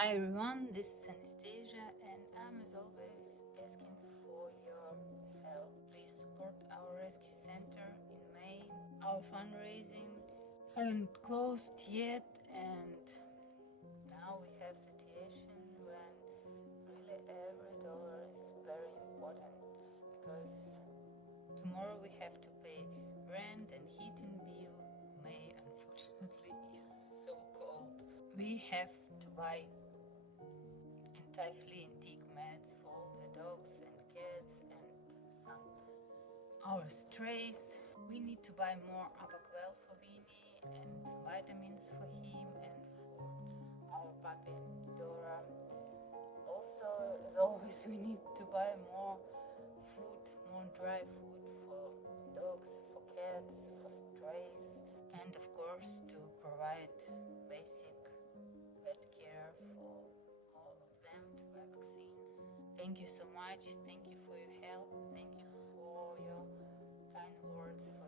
Hi everyone, this is Anastasia and I'm as always asking for your help. Please support our rescue center in May. Our fundraising haven't closed yet and now we have situation when really every dollar is very important because tomorrow we have to pay rent and heating bill. May unfortunately is so cold. We have to buy entirely antique mats for all the dogs and cats and some our strays. We need to buy more Abaquel for Winnie and vitamins for him and for our puppy Dora. Also, as always, we need to buy more food, more dry food for dogs, for cats, for strays, and of course to provide basic vet care for all of them, to buy vaccines. Thank you so much. Thank you for your help. Thank you for your kind words